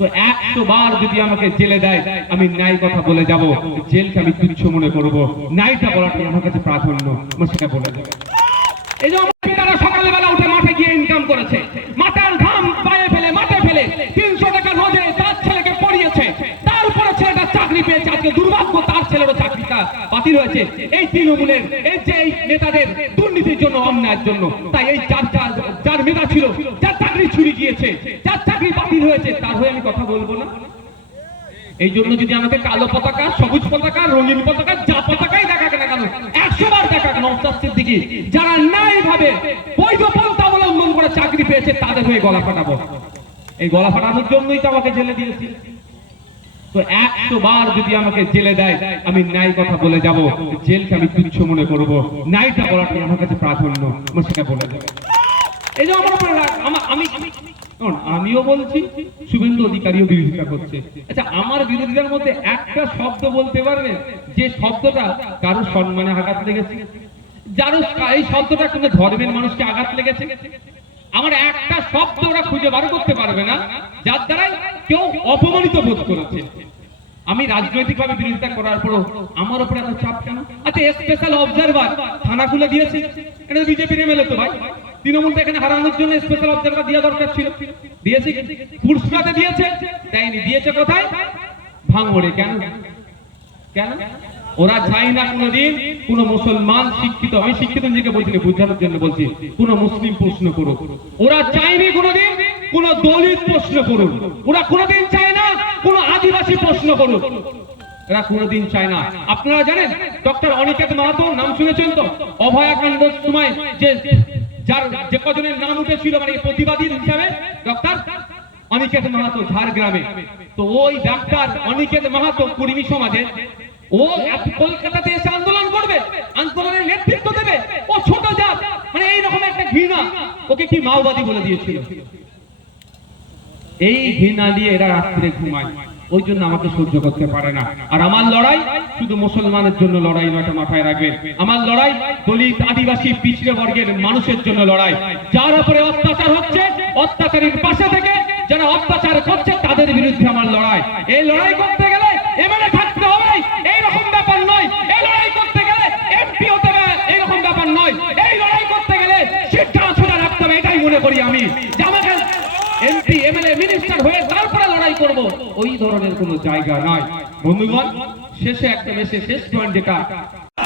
তো 100 বার যদি আমাকে জেলে দেয় আমি ন্যায় কথা বলে যাব, জেলকে আমি তুচ্ছ মনে করব, ন্যায়টা বলাটাই আমার কাছে প্রাধান্য, আমি সেটা বলে দেব। এই যে আমার পিতারা সকালবেলা উঠে মাঠে গিয়ে ইনকাম করেছে, মাথার ঘাম পায়ে ফেলে মাঠে ফেলে 300 টাকা রোজে তার ছেলেকে পড়িয়েছে, তারপরে ছেলেটা চাকরি পেয়েছে। আজকে দুর্ভাগ্য তার ছেলেরও চাকরিটা বাতিল হয়েছে এই তৃণমূলের এই যে এই নেতাদের দুর্নীতির জন্য, অন্যায়ের জন্য। তাই এই যার মেধা ছিল, যার চাকরি ছুরি গিয়েছে, যার চাকরি বাতিল হয়েছে, তার হয়ে আমি কথা বলবো না? এই জন্য যদি আমাকে কালো পতাকা, সবুজ পতাকা, রঙিন পতাকা, যা পতাকাই দেখাক না কেন, 100 বার দেখাক নওশাদ সিদ্দিকী, যারা ন্যায় ভাবে বৈধ পন্থা অবলম্বন করে চাকরি পেয়েছে তাদের হয়ে গলা ফাটাবো। এই গলা ফাটানোর জন্যই তো আমাকে জেলে দিয়েছি। তো 100 বার যদি আমাকে জেলে দেয় আমি ন্যায় কথা বলে যাব, জেলকে আমি তুচ্ছ মনে করব, ন্যায়টা বলাটাই আমার কাছে প্রাধান্য, আমি সেটা বলে দেব। এই যে আমার উপরে আমিও বলছি, শুভেন্দু অধিকারীও বিরোধিতা করছে। আচ্ছা, আমার বিরোধিতার মধ্যে একটা শব্দ বলতে পারবে যে শব্দটা কারো সম্মানে আঘাত লেগেছে, যার এই শব্দটা কোনো ধর্মের মানুষকে আঘাত লেগেছে? আমার একটা শব্দ ওরা খুঁজে বার করতে পারবে না যার দ্বারাই কেউ অপমানিত বোধ করেছে। আমি রাজনৈতিকভাবে বিরোধিতা করার পরও আমার উপরে এত চাপ কেন? আচ্ছা, স্পেশাল অবজারভার থানা খুলে দিয়েছে, এটা বিজেপির এমএলএ তো ভাই, তৃণমূলটা এখানে হারানোর জন্য স্পেশাল অবজারভার দেওয়া দরকার ছিল। দিয়েছে কি? পুরস্কারে দিয়েছে? দেয়নি। দিয়েছে কোথায়? ভাঙড়ে। কেন? কেন? ওরা চায় না কোনোদিন কোন মুসলমান শিক্ষিত, আমি শিক্ষিত নিজেকে বলছি না, বুঝানোর জন্য বলছি, কোন মুসলিম প্রশ্ন করুক। ওরা চায়নি কোনোদিন কোন দলিত প্রশ্ন করুক, ওরা কোনোদিন চায় না কোন আদিবাসী প্রশ্ন করুক, এরা কোনোদিন চায় না। আপনারা জানেন ডক্টর অনিকেত মাহাতো নাম শুনেছেন তো? অভয়াকাণ্ডের সময় যার যে কজনের নাম উঠেছিল মানে প্রতিবাদী হিসাবে, ডক্টর অনিকেত মাহাতো ঝাড়গ্রামে। তো ওই ডাক্তার অনিকেত মাহাতো কুর্মী সমাজের, ও কলকাতাতে এসে আন্দোলন করবে, আন্দোলনের নেতৃত্ব দেবে, ও ছোট জাত, মানে এইরকম একটা ঘৃণা, ওকে কি মাওবাদী বলে দিয়েছিল। এই ঘৃণা দিয়ে এরা রাত্রে ঘুমায়, ওই জন্য আমাকে সহ্য করতে পারে না। আর আমার লড়াই শুধু মুসলমানের জন্য লড়াই নয়, এটা মাথায় রাখবেন। আমার লড়াই দলিত, আদিবাসী, পিছড়ে বর্গের মানুষের জন্য লড়াই। যার উপরে অত্যাচার হচ্ছে, অত্যাচারীর পাশে থেকে যারা অত্যাচার করছে তাদের বিরুদ্ধে আমার লড়াই। এই লড়াই করতে গেলে এমএলএ থাকতে হবে এইরকম ব্যাপার নয়, এই লড়াই করতে গেলে এমপি হতে হবে এইরকম ব্যাপার নয়, এই লড়াই করতে গেলে শিক্ষা সোজা রাখতে হবে। এটাই মনে করি আমি, যে আমাকে এমপি, এমএলএ, মিনিস্টার হয়ে তারপরে লড়াই করব, ওই ধরনের কোনো জায়গা নয়। বন্ধুগণ, শেষে একটা শেষ পয়েন্ট যেটা,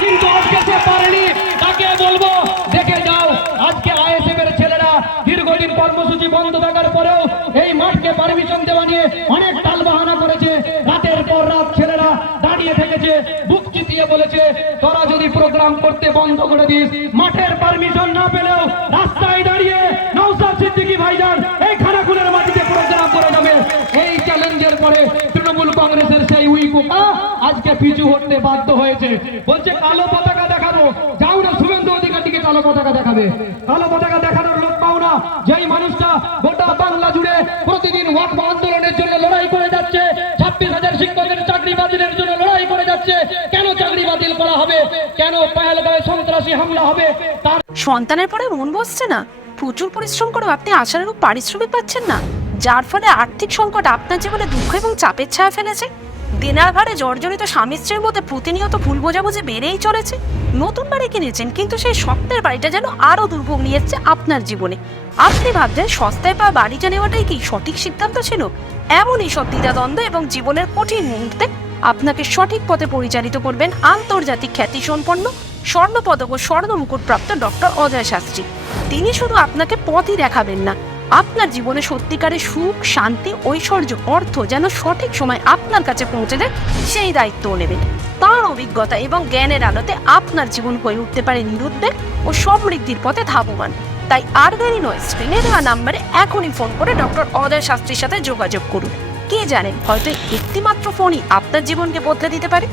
কিন্তু আজকে সে পারেনি, তাকে বলবো দেখে যাও। আজকে আইএসএফ এর ছেলেরা দীর্ঘদিন কর্মসূচি বন্ধ থাকার পরেও এই মাঠকে পারমিশন দেওয়া নিয়ে অনেক টালবাহানা করেছে। রাতের পর রাত ছেলেরা দাঁড়িয়ে থেকেছে, বুক চিতিয়ে বলেছে তোরা যদি প্রোগ্রাম করতে বন্ধ করে দিস, মাঠের পারমিশন না পেলেও রাস্তায় দাঁড়িয়ে নওশাদ সিদ্দিকী ভাইজান এই খানাকুলের মাটিতে প্রোগ্রাম করে যাবে। এই চ্যালেঞ্জের পরে তৃণমূল কংগ্রেসের সেই উইকোকা আজকে পিছু হটতে বাধ্য হয়েছে। বলছে কালো পতাকা দেখাবো, যাও না শুভেন্দু অধিকারীকে কালো পতাকা দেখাবে। কালো পতাকা দেখানোর লোক পাও না, যেই মানুষটা গোটা বাংলা জুড়ে প্রতিদিন ওয়াকফ আন্দোলনের জন্য লড়াই করে যাচ্ছে, 26,000 শিক্ষকের চাকরি বাতিলের জন্য লড়াই করে যাচ্ছে। কেন চাকরি বাতিল করা হবে? কেন পহেলগাঁওয়ে সন্ত্রাসী হামলা হবে? তার সন্তানের পরে মন বসছে না, প্রচুর পরিশ্রম করেও আপনি আশানুরূপ পারিশ্রমিক পাচ্ছেন না, যার ফলে আর্থিক সংকট আপনার জীবনে দুঃখ এবং চাপের ছায়া ফেলেছে। দেনার ভারে জর্জরিত স্বামী স্ত্রীর মধ্যে প্রতিনিয়ত ভুল বোঝাবুঝি বেড়েই চলেছে। নতুন বাড়ি কিনেছেন, কিন্তু সেই স্বপ্নের বাড়িটা যেন আরো দুর্ভোগ নিয়ে এসছে আপনার জীবনে। আপনি ভাবছেন সস্তায় পাওয়া বাড়িটা নেওয়াটাই কি সঠিক সিদ্ধান্ত ছিল? এমনই সব দ্বিধাদ্বন্দ্ব এবং জীবনের কঠিন মুহূর্তে আপনাকে সঠিক পথে পরিচালিত করবেন আন্তর্জাতিক খ্যাতিসম্পন্ন স্বর্ণপদক ও স্বর্ণ মুকুটপ্রাপ্ত ডক্টর অজয় শাস্ত্রী। তিনি শুধু আপনাকে পথই দেখাবেন না, আপনার জীবনে সত্যিকারের সুখ, শান্তি, ঐশ্বর্য, অর্থ যেন সঠিক সময় আপনার কাছে পৌঁছে দেয় সেই দায়িত্বও নেবেন। তার অভিজ্ঞতা এবং জ্ঞানের আলোতে আপনার জীবন হয়ে উঠতে পারে নিরুদ্বেগ ও সমৃদ্ধির পথে ধাবমান। তাই আর দেরি নয়, স্ক্রিনে দেওয়া নাম্বারে এখনই ফোন করে ডক্টর অজয় শাস্ত্রীর সাথে যোগাযোগ করুন। কে জানেন, হয়তো একটিমাত্র ফোনই আপনার জীবনকে বদলে দিতে পারে।